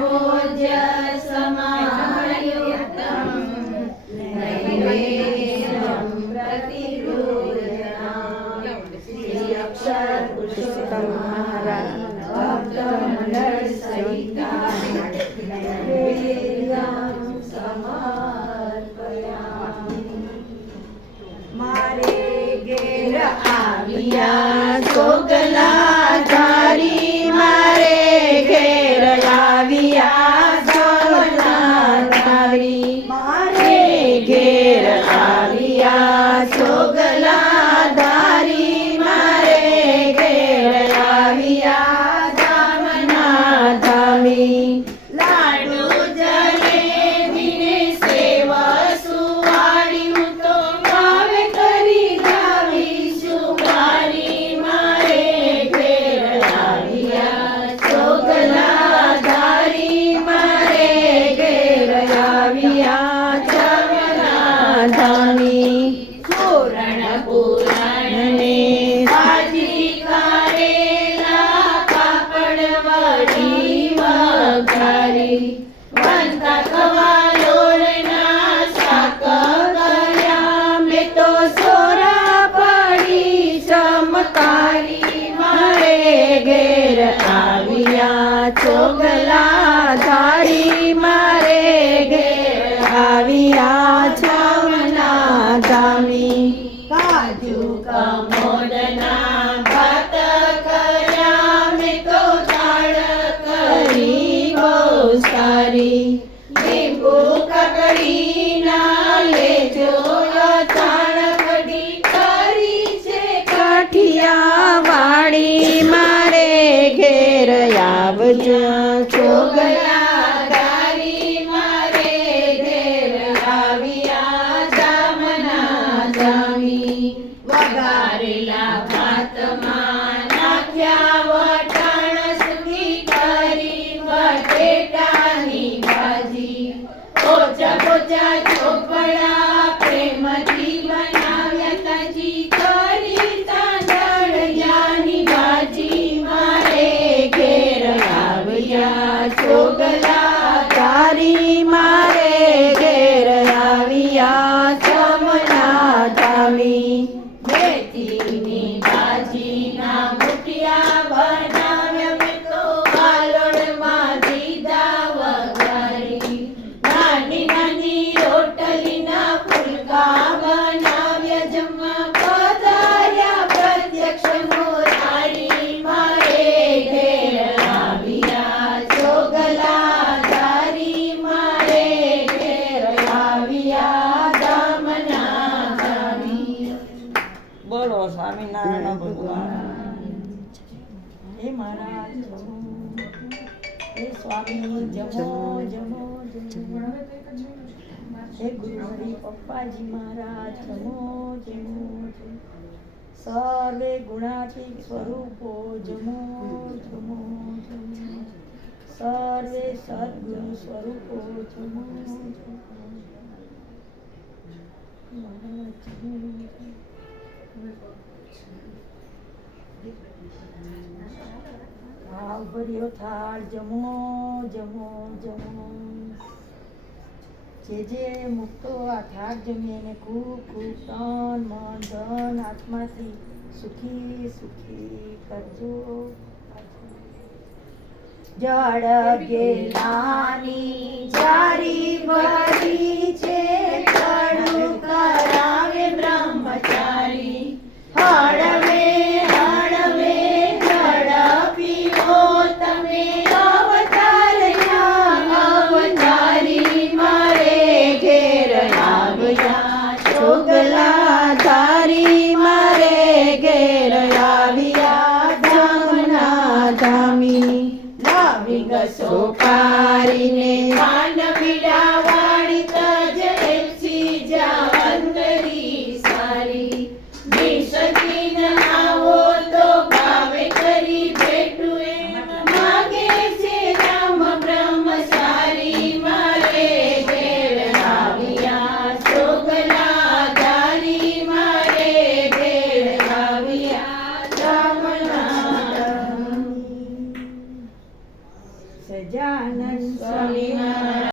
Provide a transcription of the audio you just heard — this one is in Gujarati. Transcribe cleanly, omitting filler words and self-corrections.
भोज्य समायुक्तं नैवेद्यं प्रतिगृह्णामि श्री अक्षर पुरुषोत्तम महाराज भक्तमण्डलसहितं नैवेद्यं समर्पयामि। मारे घेर आविया सोगला धारी मारे घेर आविया सोगला धारी मारे घेर आविया सोगला धारी मारे घेर आविया धामना धामी लाडू जलेबी ने सेवा सुवाड़ी तो भावे करी धावी सुवारी मारे घेर आविया सोगला धारी मारे घेर आविया धामना धामी पूरण पुराण ने भाजी कारेला पापड़ वड़ी वघारी बनता कवालोरना शाक કર્યા મેં તો સોરા પડી ચમકારી મારે ઘેર આવ્યા ચોગલા ધારી મારે ઘેર આવ્યા છાવના ધામી કાજુ કમોડના ભાત કર્યા મેં તો દાળ કરી બહુ સારી લીંબુ કાકડીના લેજો અચાણ કઢી કરી છે કાઠિયાવાડી મારે ઘેર આવજો ચોગલા ધારી મારે ઘેર આવ્યા જામના જામી વઘારેલા ભાતમાં નાખ્યા વટાણ સુકી કરી બટેટાની ભાજી ઓછા પોચા ચોપડા પ્રેમથી બનાવ્યા તાજી કરી તાંદળિયાની ભાજી મારે ઘેર આવ્યા ચોગલા ધારી મારે ઘેર આવ્યા જમના ધામી મેથીની ભાજીના મુઠિયા બનાવ્યા મેં તો વાલોડમાં દીધા વઘારી નાની નાની રોટલીના ફુલકા બનાવ્યા જમવા પધાર્યા પ્રત્યક્ષ મોરારી મારે ઘેર આવ્યા ચોગલા ધારી મારે ઘેર આવ્યા ધામના ધામી। બોલો સ્વામિનારાયણ ભગવાન। હે મહારાજ જમો હે સ્વામી જમો જમો જમો હે ગુરુહરિ પપ્પાજી महाराज જમો જમો સર્વે ગુણાતીત સ્વરૂપો જમો જમો જમો સર્વે સદગુરુ સ્વરૂપો જમો જમો महाराज જમો ભાવ ભર્યો થાળ જમો જમો જમો જે મુક્તો આ થાળ જમી એને ખૂબ ખૂબ તન મન ધન આત્માથી સુખી સુખી કરજો। જળ ગેલાની જારી ભરી છે કડું કરાવે બ્રહ્મચારી હળવે હળવે જળ પીવો તમે અવતાર્યા અવતારી મારે ઘેર આવ્યા ચોગલા ધારી મારે ઘેર આવ્યા ધામના ધામી લાવી ગસો પારીને કાન પીડા વાળી તજેલ સજાનંદ સ્વામિનારાયણ.